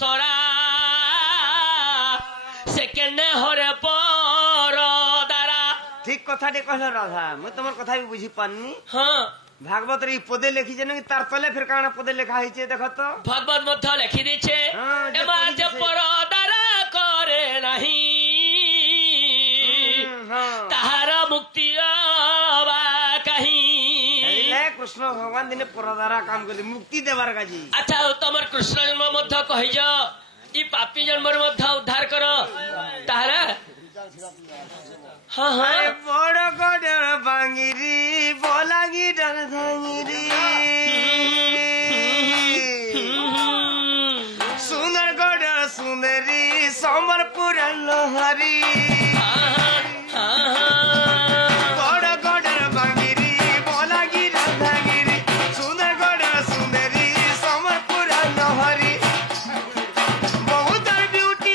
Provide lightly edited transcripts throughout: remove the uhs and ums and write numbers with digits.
সরা সেকেন্ডে হরে পর দ্বারা ঠিক কথাটি কহিল রাধা মুই তোমার কথা বি বুঝি পারনি হ্যাঁ ভাগবত এই পদে লিখিছে নাকি তার তলে ফের কারণ পদে লেখা হয়েছে দেখো তো ভাগবত মধ্য লেখি দিয়েছে হ্যাঁ, যে এবার যে পড়িছে। পর দ্বারা করে নাহি হ্যাঁ। তাহার মুক্তি বা কাহি তাইলে কৃষ্ণ ভগবান দিনে পর দ্বারা কাম করে মুক্তি দেবার কাজে আচ্ছা তোমার কৃষ্ণ জন্ম মধ্য কহিজ ই পাপী জন্মর মধ্য উদ্ধার কর তাহারা হ্যাঁ হ্যাঁ আরে বড় গড়ের বাঙ্গিরি বলাঙ্গিটার ধাঙ্গিরি সুন্দর গড়ের সুন্দরী সম্বলপুর লোহারি বড় গড়ের বাঙ্গিরি বলাঙ্গিটার ধাঙ্গিরি সুন্দর গড়ের সুন্দরী সম্বলপুর লোহারি বহুত বিউটি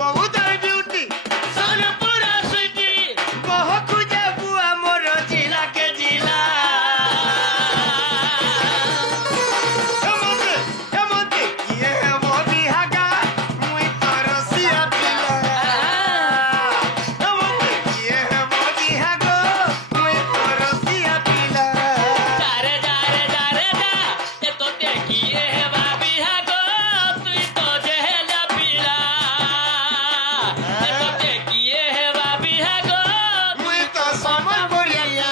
বহুত বিউটি কহ খুঁজে বুয়া মোর জিলা কে জিলা হেমন্তে কিয়ে হেব বিহাগা মুই তোর সিয়া পিলা হেমন্তে কিয়ে হেব বিহাগো মুই তোর সিয়া পিলা মুই তো সময় বলিয়া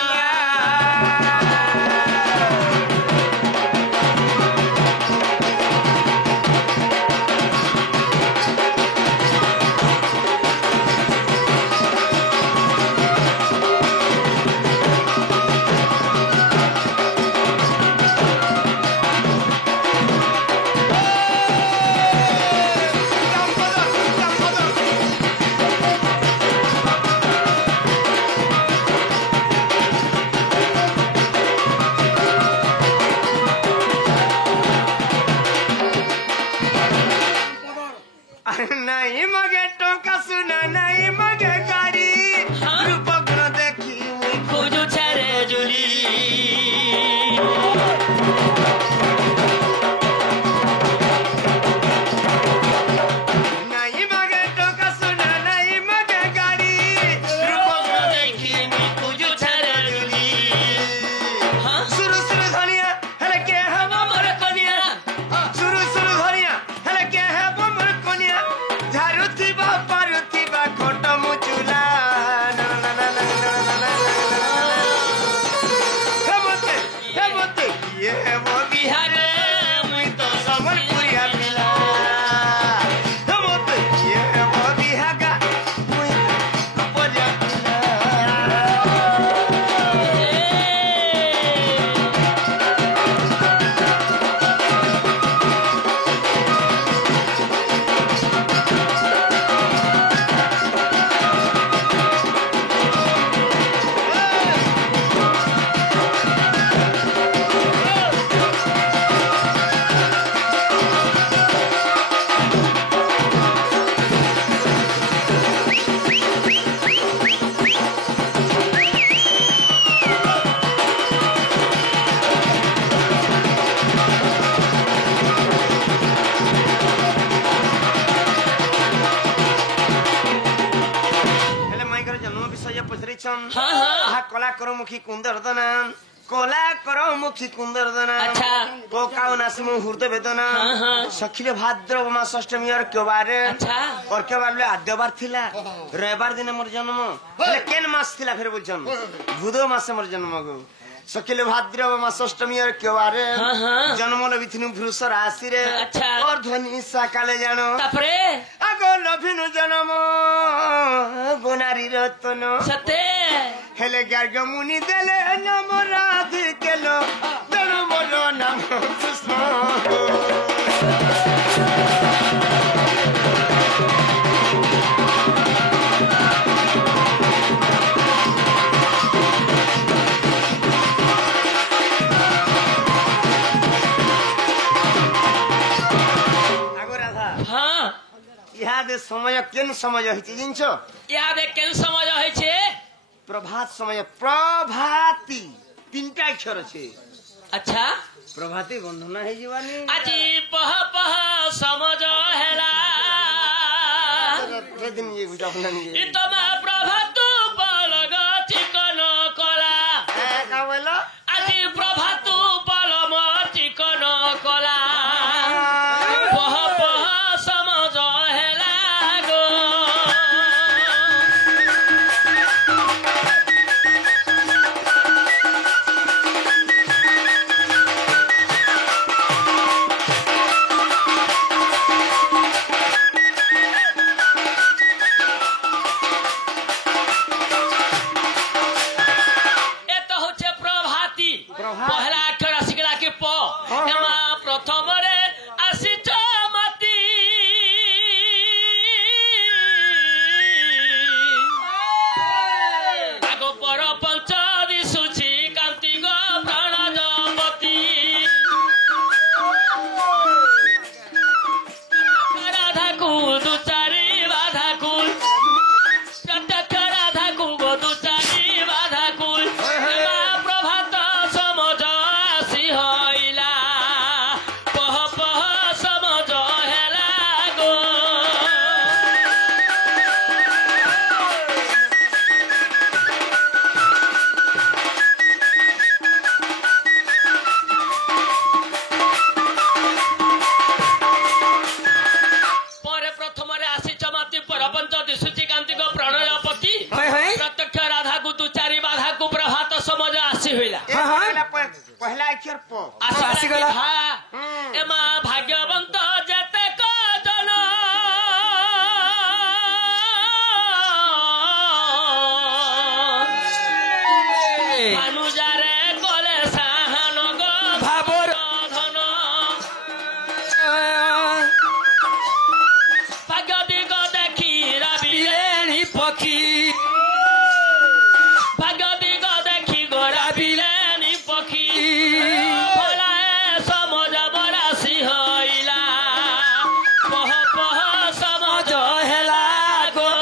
নাই মগে টঙ্কা শুনা নাই মগে গাড়ি রূপগুণ দেখি নাই মগে টঙ্কা শুনা নাই মগে গাড়ি রূপগুণ দেখি সুরু সুরু ধনিয়া হেলে কে হব মোর কনিয়া সুরু সুরু ধনিয়া হেলে কে হব মোর কনিয়া ঝাড়ুথিবা পারুথিবা খট মুচুলা হেমতে হেমতে কিয়ে হেব বিহারে মুই তো সম্বলপুরিয়া পিলা হেমতে কিয়ে হেব বিহাগা মুই কপরিয়া পিলা ହେଲେ ମାଇଙ୍କର ଜନ୍ମ ବିଷୟ ପଚାରିଛନ୍ ଆହା କଳାକରମୁଖୀ କୁନ୍ଦରଦନା କଳାକରମୁଖୀ କୁନ୍ଦରଦନା ଆଚ୍ଛା। କୋକାଉ ନାସିମୁ ହୃଦୟ ବେଦନା ସଖିଲେ ଭାଦ୍ରବ ମାସ ଅଷ୍ଟମୀ ଅର କେବାରେ ଆଚ୍ଛା। ଅର କେବାରେ ଆଦ୍ୟବାର ଥିଲା ରବିବାର ଦିନ ମୋର ଜନ୍ମ ହେଲେ କେନ୍ ମାସ ଥିଲା ଫେର ବୋଲଛନ୍ ଭୁଦ ମାସେ ମୋର ଜନ୍ମ ଗো ସଖିଲେ ଭାଦ୍ରବ ମାସ ଅଷ୍ଟମୀ ଅର କେବାରେ ଜନ୍ମ ଲଭିଥିନୁ ଭୃଷ ରାଶିରେ ଆଚ୍ଛା। ଅର ଧ୍ୱନି ସକାଳେ ଜାଣ ତାପରେ আগ লভিনু জনম গোনারি রতন সতে হেলে গার্গ মুনি দেলে নম রাধি কেল তেন মোর নাম কৃষ্ণ আগো রাধা হ্যাঁ ইহাদে সময় কেন সময় হয়েছে জিনিস ইয়াদে কেন সময় হয়েছে প্রভাত সময় প্রভাতি তিনটা অক্ষর আছে আচ্ছা ପ୍ରଭାତୀ ବନ୍ଧନ ହେଇଯିବାନି ଆଜି ପହ ପହ ସମଜ ହେଲା ସେଦିନ ଇଏ ଗୁଟା ଫୁଲାନି ଇ ତମା ପ୍ରଭାତ ପଲଗ ଚିକନ କଲା କା ବୋଇଲ ଆଜି ପ୍ରଭାତ ପଲମ ଚିକନ କଲା ପହ ପହ ସମଜ ହେଲା ଗୋ পহলা অক্ষর আসিগলা কি প এমা প্রথমরে আসিছ মতি আগ পর পঞ্চ দিশুছি কান্তিক প্রাণ জপতি রাধাকু দু চারি বাধাকুল প্রত্যক্ষ রাধাকু গো দু চারি বাধাকুল প্রভাত সমজ আসি হইলা পহ পহ সমজ হেলা গো পরে প্রথমরে আসিছ মাতি পরপঞ্চ দিশুচি কান্তিক প্রণয়পতি প্রত্যক্ষ রাধাকু তু চারি বাধাকু প্রভাত সমজ আসি হইলা ପହଲା ଅକ୍ଷର ପ আসিগলা এমা ভাগ্যবন্ত যেতে কজন ভানুজারে কলে সাহান গো ভাবর ধন ভাগ্য দিগ দেখি রাবিলে বিলেনি পক্ষী ভাগ্য দিগ দেখি গোরা বিলেনি পক্ষী ভোলায় সমজ বরাসি হইলা পহ পহ সমজ হেলা গো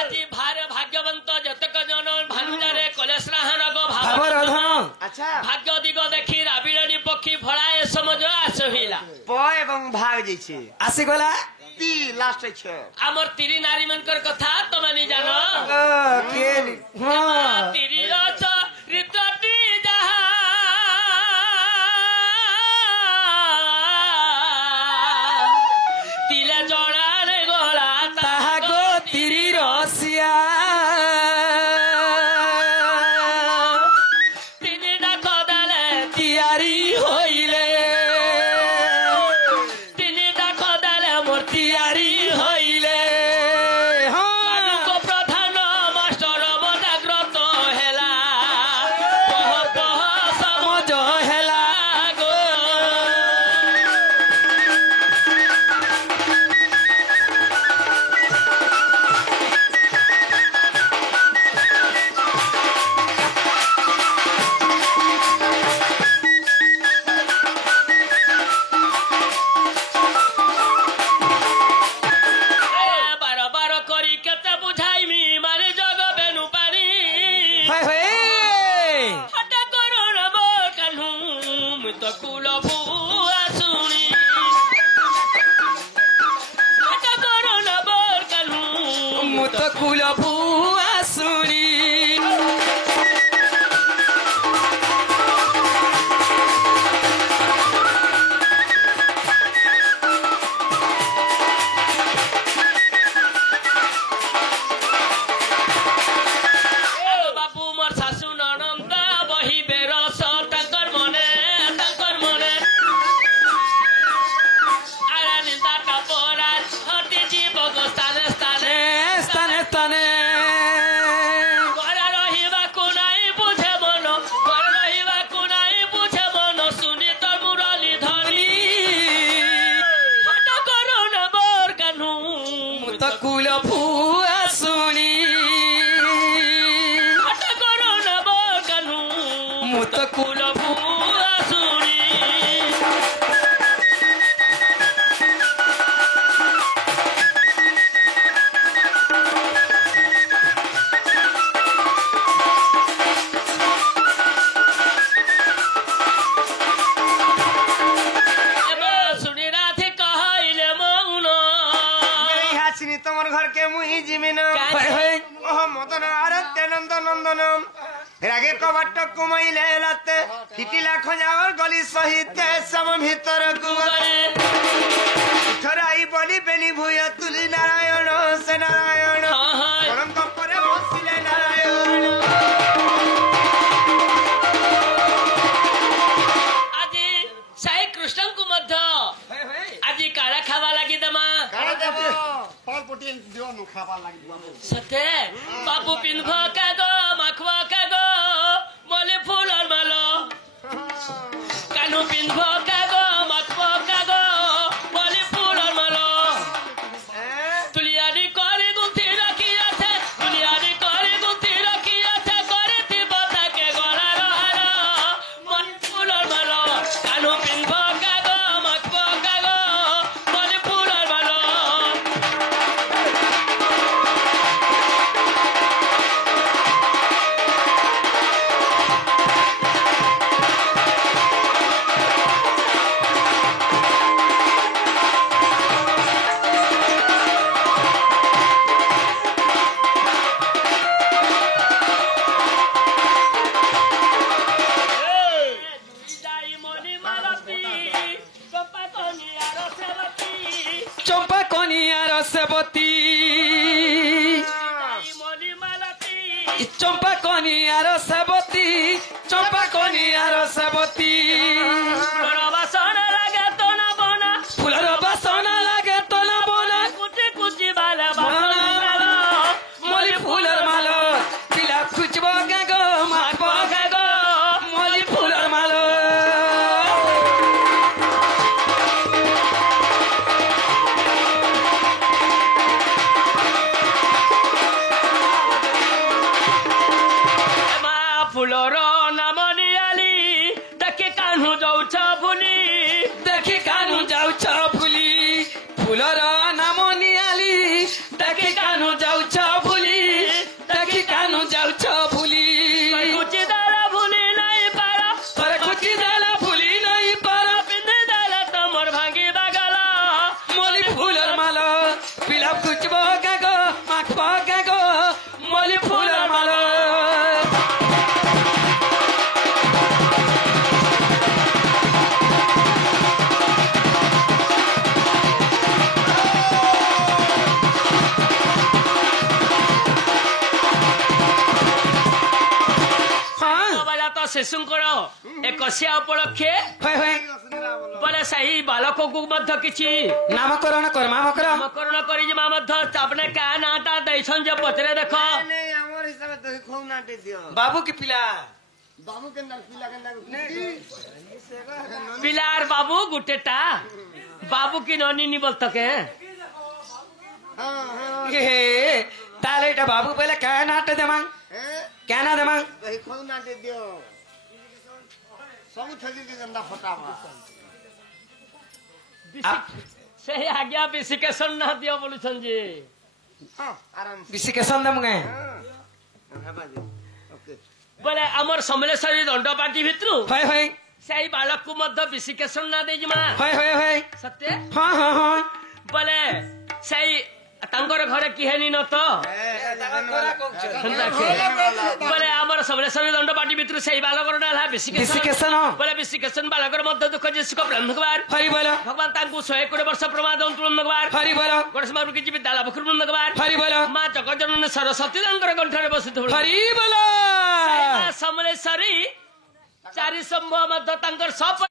আজি ভারে ভাগ্যবন্ত যতক জন ভানুজারে কলেশরাহান গো ভাবর ভাবর ধন ଆଚ୍ଛା ভাগ্য দিগ দেখি রাবিড়ি পক্ষী ভোলায় সমজ আস হইলা ପ ଏବଂ ଭାଗ ଯାଇଛି আসিগলা ତି ଲାଷ୍ଟ ଅକ୍ଷର আমার তিরি নারী মনকর কথা তোমানি জানো কে হ্যাঁ তিরি অছ ঋতটি যাহা তিলে জড়ারে গলা তাহা গো তিরি রসিয়া তিনি ডাক দেলে তিয়ারি হইলে তিনি ডাক দেলে মোর তিয়ারি হইলে কানুক প্রধান মাস্টর বজাগ্রত হেলা পহ পহ সমজ মজ হেলা গো বার বার করি কেতে বুঝাইমি মারি জগ বেনু পারি হয় হয় হঠাৎ করুণ মোর কানু মুই তো কুল ভুয়া শুনি হঠাৎ করুণ মোর কানু মুত কুল ভুয়া শুনি বাবু মোর শাশু ননন্দ বহিবে রস তাঙ্কর মনে আরা নিন্দা টাপরা হটি জীব গো স্থানে স্থানে স্থানে স্থানে রাগে কবাট কুমাইলে লাতে হিটিলা খঞ্জাওর গলি সহিত সম ভিতর কুগরে ঠরাই বলি বেনি ভুয়া তুলি নারায়ণ সে নারায়ণ কলঙ্ক পরে বসিলে নারায়ণ আজি সাই কৃষ্ণଙ୍କୁ ମଧ୍ୟ আজি କାଢା ଖାଇବା ଲାଗି ଦେମା ସତେ ବାବୁ ପିନ୍ଧବ କାଗ ମାଖବ କାଗ ମଲି ଫୁଲର ମାଲ କାନୁ ପିନ୍ଧବ କାଗ ମାଖବ କାଗ ମଲି ଫୁଲର ମାଲ তুলিয়ারি করে গুন্থি রাখি আছে তুলিয়ারি করে গুন্থি রাখি আছে করে থিব তাকে গলার হার মলি ফুলর মাল কানু পিন্ধব কাগ মাখব কাগ মলি ফুলর মাল চম্পা কনিয়ার সেবতী চম্পা কনিয়ার সেবতী চম্পা কনিয়ার সেবতী ফুলর বাসনা লাগে তোলা বোনা মলি ফুলর মাল পিলা খুচব গাগ মাখব গাগ মলি ফুলর মাল ফুলর নাম নিয়ালি দেখি কানু যাউছ ভুলি দেখি কানু যাউছ ভুলি ফুলর নাম নিয়ালি দেখি কানু যাউছ ভুলি দেখি কানু যাউছ ভুলি কুচি দালা ভুলি নাই পারা তোরে খুচি দেলা ভুলি নাই পার পিন্ধি দালা তোমার ভাঙ্গি বাগলা মলি ফুলর মাল পিলা খুচব গাগ মাখব গাগ মলি ফুলর মাল ତ ଶିଶୁଙ୍କର ଏକ କଷିଆ ଉପଲକ୍ଷେ হয় হয় ବୋଲେ ସେହି ବାଲକକୁ ମଧ୍ୟ କିଛି নামকরণ কর নামকরণ ନାମକରଣ କରିଯିବା ମଧ୍ୟ ତାପରେ କାହା ନାଁଟା ଦେଇଛନ୍ ଯେ ପଚରେ ଦେଖ নেই আমার হিসাবে দহি খৌ নাটে দিও বাবু কি পিলা বাবু কেন্দা পিলা কেন্দা ପିଲାର ବାବୁ ଗୋଟେଟା ବାବୁ କି ନନିନି বলতকে হ্যাঁ হ্যাঁ হে তাহলে এটা বাবু বলে কেন নাটে দেমাং হ্যাঁ কেন দেমাং দহি খৌ নাটে দিও ସବୁ ଠେଲି କେନ୍ଦା ଫଟାବା ସେହି ଆଜ୍ଞା ବିଶିକେଶନ ନା ଦିଅ ବୋଲୁଛନ୍ ଯେ ହଁ ଆରାମ বিশিকেশন দেম গে ହେବା ଯେ ଓକେ ବୋଲେ ଆମର ସମଲେଶ୍ୱରୀ ଦଣ୍ଡପାଟି ଭିତରୁ হয় হয় ସେହି ବାଳକକୁ ମଧ୍ୟ ବିଶିକେଶନ ନା ଦେଇଯିମା হয় হয় হয় ସତ୍ୟ হ্যাঁ হ্যাঁ হ্যাঁ ବୋଲେ ସେହି ତାଙ୍କର ଘରେ କିହେନି ନ ତ ବୋଲେ ଆମର ସମଲେଶ୍ୱରୀ ଦଣ୍ଡପାଟି ଭିତରୁ ସେହି ବାଳକର ନାଁ ହେଲା ବିଶିକେଶନ বিশিকেশন ବୋଲେ ବିଶିକେଶନ ବାଳକର ମଧ୍ୟ ଦୁଃଖ ଯେ ସୁଖ ପ୍ରେମ ଭଗବାନ হরি বল ଭଗବାନ ତାଙ୍କୁ 120 ବର୍ଷ ପ୍ରମାଦ ତୁଳନ ଭଗବାନ হরি ବল ଗୋଟେ ସମୟ କିଛି ବିଦ୍ୟାଳୟ ଭକ୍ରୁ ଭଗବାନ হরি ବଲ ମା ଜଗଜନନୀ ସରସ୍ୱତୀ ତାଙ୍କର କଣ୍ଠରେ ବସିତ হরি বল ସମଲେଶ୍ୱରୀ ଚାରି ସମ୍ଭବ ମଧ୍ୟ ତାଙ୍କର ସପ